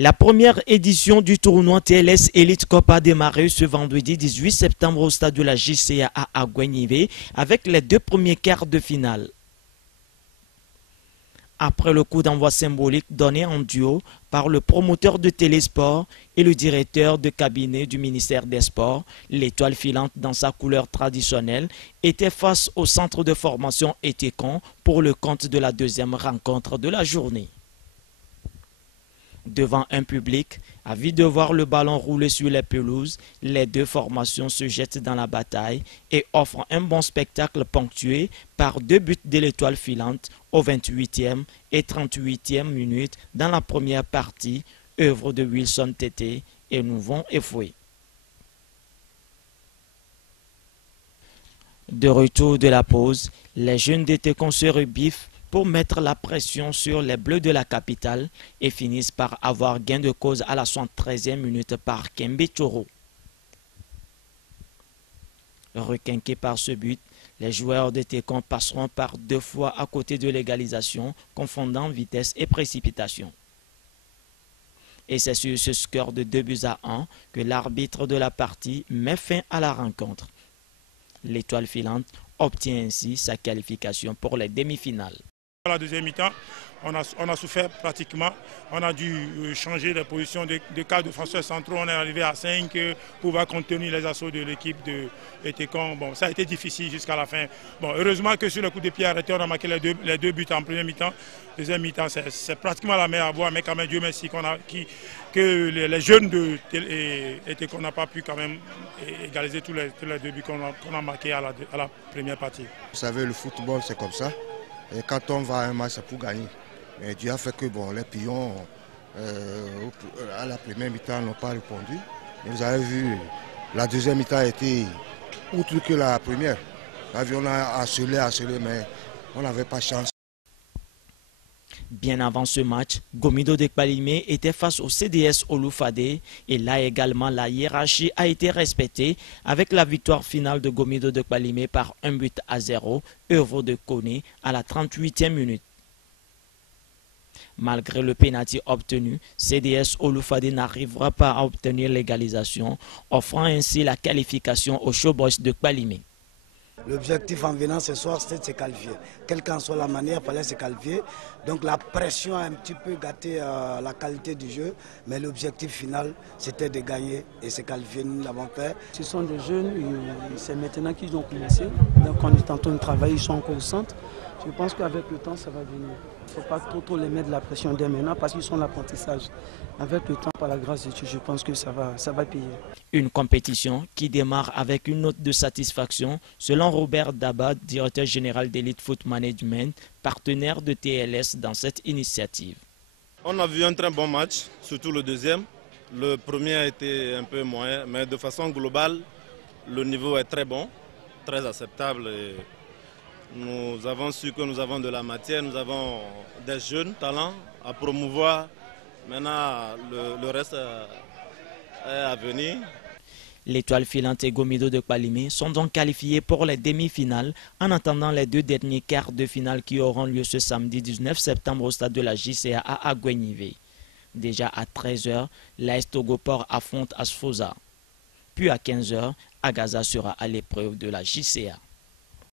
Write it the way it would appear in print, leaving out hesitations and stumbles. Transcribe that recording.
La première édition du tournoi TLS Elite Cup a démarré ce vendredi 18 septembre au stade de la JCA à Agouenivé avec les deux premiers quarts de finale. Après le coup d'envoi symbolique donné en duo par le promoteur de Télésport et le directeur de cabinet du ministère des Sports, l'étoile filante dans sa couleur traditionnelle était face au centre de formation Etekon pour le compte de la deuxième rencontre de la journée. Devant un public, avide de voir le ballon rouler sur les pelouses, les deux formations se jettent dans la bataille et offrent un bon spectacle ponctué par deux buts de l'étoile filante au 28e et 38e minute dans la première partie, œuvre de Wilson Tété et Nouvon Efoué. De retour de la pause, les jeunes d'Etekon se rebiffent pour mettre la pression sur les Bleus de la capitale et finissent par avoir gain de cause à la 73e minute par Kembe Toro. Requinqués par ce but, les joueurs d'Etekon passeront par deux fois à côté de l'égalisation, confondant vitesse et précipitation. Et c'est sur ce score de 2-1 que l'arbitre de la partie met fin à la rencontre. L'étoile filante obtient ainsi sa qualification pour les demi-finales. À la deuxième mi-temps, on a souffert pratiquement. On a dû changer les positions de 4 défenseurs centraux. On est arrivé à 5 pour pouvoir contenir les assauts de l'équipe de Etekon. Bon, ça a été difficile jusqu'à la fin. Bon, heureusement que sur le coup de pied arrêté, on a marqué les deux buts en première mi-temps. Deuxième mi-temps, c'est pratiquement la meilleure à voir, mais quand même, Dieu merci que les jeunes de Etekon n'ont pas pu quand même égaliser tous les deux buts qu'on a marqués à la première partie. Vous savez, le football, c'est comme ça. Et quand on va à un match, c'est pour gagner. Mais Dieu a fait que les pions, à la première mi-temps, n'ont pas répondu. Et vous avez vu, la deuxième mi-temps a été outre que la première. On a harcelé, mais on n'avait pas chance. Bien avant ce match, Gomido de Kpalimé était face au CDS Oloufadé et là également la hiérarchie a été respectée avec la victoire finale de Gomido de Kpalimé par 1-0, œuvre de Koné à la 38e minute. Malgré le pénalty obtenu, CDS Oloufadé n'arrivera pas à obtenir l'égalisation, offrant ainsi la qualification aux Showboys de Kpalimé. L'objectif en venant ce soir, c'était de se qualifier. Quelle qu'en soit la manière, il fallait se qualifier. Donc la pression a un petit peu gâté la qualité du jeu, mais l'objectif final, c'était de gagner et se qualifier. Nous l'avons fait. Ce sont des jeunes, c'est maintenant qu'ils ont commencé. Donc on est en train de travailler, ils sont encore au centre. Je pense qu'avec le temps, ça va venir. Il ne faut pas trop les mettre de la pression dès maintenant parce qu'ils sont en apprentissage. Avec le temps, par la grâce de Dieu, je pense que ça va payer. Une compétition qui démarre avec une note de satisfaction, selon Robert Dabad, directeur général d'Elite Foot Management, partenaire de TLS dans cette initiative. On a vu un très bon match, surtout le deuxième. Le premier a été un peu moyen, mais de façon globale, le niveau est très bon, très acceptable. Et nous avons su que nous avons de la matière, nous avons des jeunes talents à promouvoir. Maintenant, le reste est à venir. L'étoile filante et Gomido de Kpalimé sont donc qualifiés pour les demi-finales en attendant les deux derniers quarts de finale qui auront lieu ce samedi 19 septembre au stade de la JCA à Agouenivé. Déjà à 13h, l'AS Togoport affronte Asfosa. Puis à 15h, Agaza sera à l'épreuve de la JCA.